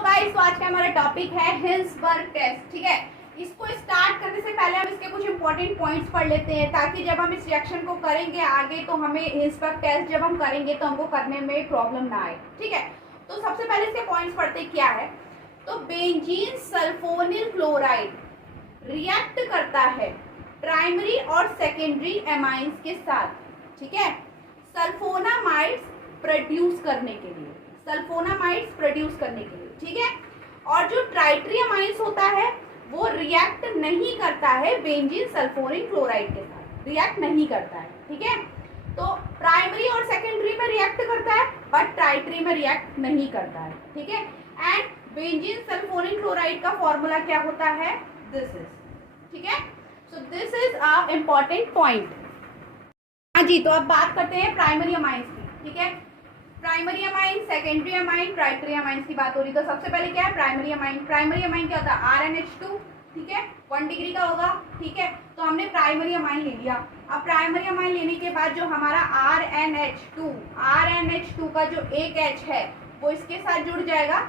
Guys, तो आज का हमारा टॉपिक है हिल्सबर्ग टेस्ट। ठीक है, इसको स्टार्ट करने से पहले हम इसके कुछ इंपॉर्टेंट पॉइंट्स पढ़ लेते हैं, ताकि जब हम इस रिएक्शन को करेंगे आगे तो हमें हिल्सबर्ग टेस्ट जब हम करेंगे तो हमको करने में प्रॉब्लम ना आए। ठीक है, तो सबसे पहले इसके पॉइंट्स पढ़ते क्या है। तो बेंजीन सल्फोनिल क्लोराइड रिएक्ट करता है प्राइमरी और सेकेंडरी एमाइंस के साथ। ठीक है, सल्फोनामाइड्स प्रोड्यूस करने के लिए, सल्फोनामाइड्स प्रोड्यूस करने के लिए। ठीक है, और जो ट्राइट्रियमाइंस होता है वो रिएक्ट नहीं करता है बेंजीन सल्फोनिल क्लोराइड के साथ, रिएक्ट नहीं करता है। ठीक है, तो प्राइमरी और सेकेंडरी में रिएक्ट करता है बट ट्राइट्री में रिएक्ट नहीं करता है। ठीक है, एंड बेंजीन सल्फोनिल क्लोराइड का फॉर्मूला क्या होता है, दिस इज। ठीक है, so this is a important point. हाँ जी, तो अब बात करते हैं प्राइमरी अमाइंस की। ठीक है, primary amine, secondary amine, tertiary amines की बात हो रही। तो सबसे पहले क्या है प्राइमरी अमाइन। प्राइमरी अमाइन क्या होता है, RnH2। ठीक है, 1 डिग्री का होगा। ठीक है, तो हमने प्राइमरी अमाइन ले लिया। अब प्राइमरी अमाइन लेने के बाद जो हमारा RnH2 का जो एक H है वो इसके साथ जुड़ जाएगा।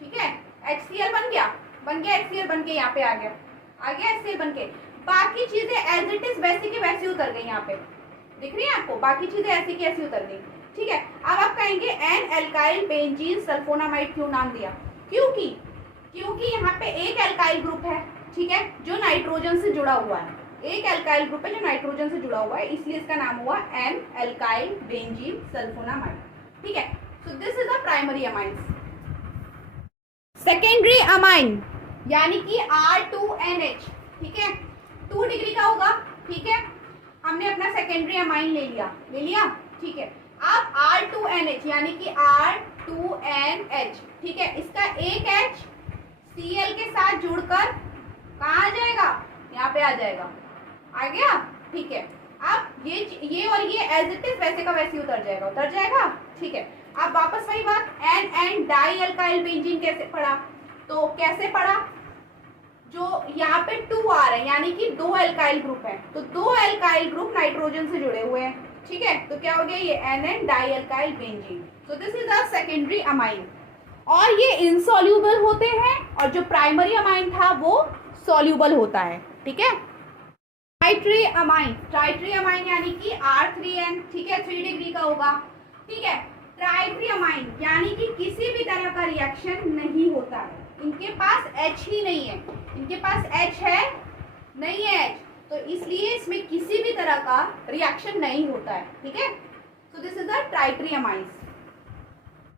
ठीक है, HCl बन गया HCl बन के यहाँ पे आ गया HCl बन के। बाकी चीजें एज इट इज वैसी की वैसी उतर गई। यहाँ पे दिख रही है आपको, बाकी चीजें ऐसी की ऐसी उतर गई। ठीक है, अब आप कहेंगे एन एल्काइल बेंजीन सल्फोनामाइड क्यों नाम दिया, क्योंकि यहाँ पे एक एल्काइल ग्रुप है। ठीक है, जो नाइट्रोजन से जुड़ा हुआ है, एक एल्काइल ग्रुप है जो नाइट्रोजन से जुड़ा हुआ है, इसलिए इसका नाम हुआ एन एल्काइल बेंजीन सल्फोनामाइड। ठीक है, so this is a primary amine. Secondary amine यानी कि R2NH। ठीक है, 2 डिग्री का होगा। ठीक है, हमने अपना सेकेंडरी अमाइन ले लिया। ठीक है, अब R2NH यानी कि R2NH। ठीक है, इसका एक H Cl के साथ जुड़कर कहाँ आ जाएगा, यहाँ पे आ जाएगा, आ गया। ठीक है, अब ये और ये एज इट इज वैसे का वैसे उतर जाएगा। ठीक है, अब वापस वही बात, एन डाई एल्काइल बेंजीन कैसे पढ़ा, तो कैसे पढ़ा, जो यहाँ पे 2 आ रहे हैं यानी कि 2 एल्काइल ग्रुप है, तो 2 एल्काइल ग्रुप नाइट्रोजन से जुड़े हुए हैं। ठीक है, तो क्या हो गया, ये N dialkyl benzene. So this is a secondary amine, और ये इनसॉल्यूबल होते हैं, और जो प्राइमरी अमाइन था वो सॉल्यूबल होता है। ठीक है, ट्राइट्री अमाइन यानी कि R3N। ठीक है, 3 डिग्री का होगा। ठीक है, ट्राइट्री अमाइन यानी कि किसी भी तरह का रिएक्शन नहीं होता है, इनके पास H ही नहीं है, इनके पास H है नहीं है H, तो इसलिए इसमें किसी भी तरह का रिएक्शन नहीं होता है। ठीक है, so this is the tertiary amines.